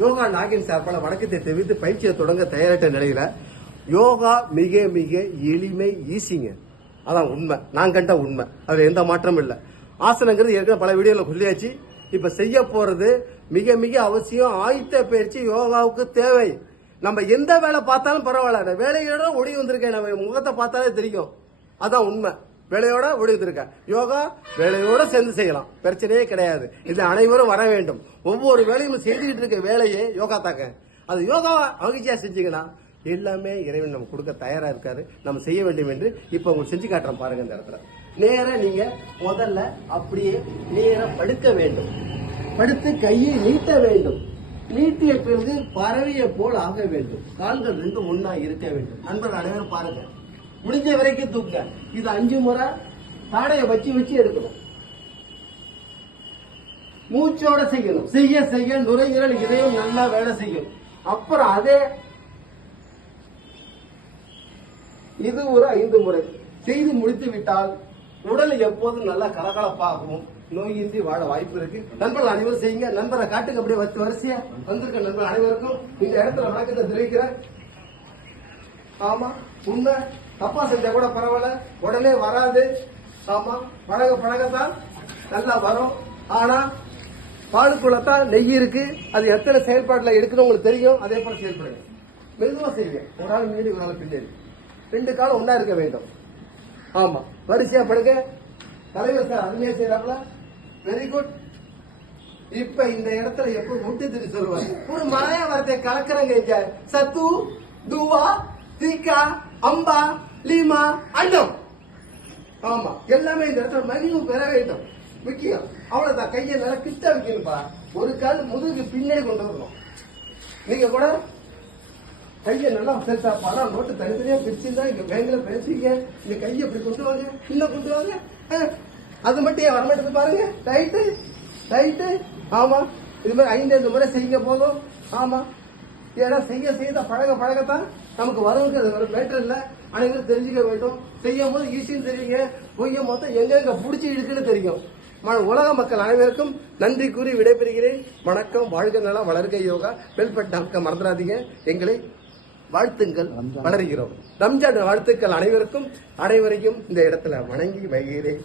யோகா நாகின் சார்பால வணக்கத்தை தெரிவித்து பயிற்சியை தொடங்க தயாரிட்ட நிலையில யோகா மிக மிக எளிமை ஈஸிங்க. அதான் உண்மை, நான் கண்ட உண்மை. அதுல எந்த மாற்றமும் இல்லை. ஆசனங்கிறது ஏற்கனவே பல வீடியோல சொல்லியாச்சு. இப்ப செய்ய போறது மிக மிக அவசியம். ஆயத்த பயிற்சி யோகாவுக்கு தேவை. நம்ம எந்த வேலை பார்த்தாலும் பரவாயில்ல, வேலையோட ஒடி வந்திருக்கேன், நம்ம முகத்தை பார்த்தாலே தெரியும். அதான் உண்மை. வேலையோட ஒடி வந்திருக்கேன். யோகா வேலையோட சேர்ந்து செய்யலாம், பிரச்சனையே கிடையாது. இது அனைவரும் வர வேண்டும். ஒவ்வொரு வேலையும் செய்துகிட்டு இருக்க வேலையே யோகா தாக்க. அது யோகாவை மகிழ்ச்சியா செஞ்சீங்கன்னா எல்லாமே இறைவன் நம்ம கொடுக்க தயாரா இருக்காரு. நம்ம செய்ய வேண்டும் என்று இப்ப உங்களுக்கு செஞ்சு காட்டுறோம் பாருங்க. இந்த இடத்துல நேர நீங்க முதல்ல அப்படியே நேர படுக்க வேண்டும். படுத்து கையை நீட்ட வேண்டும். நீட்டிய பிறகு பறவைய போல் ஆக வேண்டும். கால்கள் ரெண்டும் ஒன்னா இருக்க வேண்டும். நண்பர்கள் அனைவரும் பாருங்க, முடிஞ்ச வரைக்கும் தூக்க. இது 5 முறை தாடைய வச்சு வச்சு எடுக்கணும். மூச்சோட செய்யணும். செய்ய செய்ய நுரையீரல் இதயம் நல்லா வேலை செய்யும். அப்புறம் அதே இது ஒரு 5 முறை செய்து முடித்து விட்டால் உடல் எப்போதும் நல்லா கலகலப்பாகவும் நோயின்றி வாழ வாய்ப்பு இருக்கு. நண்பர்கள் அனைவரும் செய்யுங்க. நண்பரை காட்டுக்கு அப்படியே வரிசையா வந்திருக்க நண்பர்கள் அனைவருக்கும் இந்த இடத்துல வணக்கத்தை தெரிவிக்கிறேன். ஆமா, உண்மை. தப்பா செஞ்சா கூட பரவாயில்ல, உடனே வராது. ஆமா, பழக பழகத்தான் நல்லா வரும். ஆனா பாலுக்குள்ளதான் நெய் இருக்கு. அது எத்தனை செயல்பாடுல இருக்குன்னு உங்களுக்கு தெரியும். அதே போல செயல்படுங்க. மெதுவா செய்யுங்க. ஒரு ஆள் மீறி ஒரு ஆள் பின்னாடி, 2 காலம் ஒன்னா இருக்க வேண்டும். ஆமா, வரிசையா படுங்க. தலைவர் சார் அருமையா செய்யறாங்களா? Very good. இப்ப இந்த இடத்துல எப்ப முட்டி திரு சொல்லுவாங்க, ஒரு மலைய வார்த்தை கலக்குறங்க. சத்து, துவா, தீக்கா, அம்பா, லீமா, அண்டம். ஆமா, எல்லாமே இந்த இடத்துல மகிழ்வு பெற வேண்டும். முக்கியம் அவ்வளவுதான். கையை நல்லா கிட்ட வைக்கணும்பா. ஒரு கால் முதுகு பின்னாடி கொண்டு வரணும். நீங்க கூட கையை நல்லா பெருசா பணம் நோட்டு தனித்தனியா பிரிச்சுதான் இங்க பேங்க்ல பேசிக்க. இந்த கையை இப்படி கொண்டு வாங்க, இன்னும் கொண்டு வாங்க. அது மட்டும் வரமாட்டது பாருங்க. Right right. ஆமா, இது மாதிரி 5 முறை செய்யுங்க போதும். ஆமா, ஏன்னா செய்ய செய்த பழக பழகத்தான் நமக்கு வரவுக்கு அது ஒரு மேட்டர் இல்ல. அனைவரும் தெரிஞ்சுக்க வேண்டும். செய்யும் போது ஈஸியும் தெரியுங்க, பொய்யும் போது எங்க புடிச்சு இருக்குன்னு தெரியும். உலக மக்கள் அனைவருக்கும் நன்றி கூறி விடைபெறுகிறேன். வணக்கம். வாழ்க நலம், வளர்க யோகா. பெல்பட் அமுக்க மறந்துடாதீங்க. எங்களை வாழ்த்துங்கள், வளர்கிறோம். ரம்ஜான் வாழ்த்துக்கள் அனைவருக்கும். அனைவரையும் இந்த இடத்துல வணங்கி வைகிறேன்.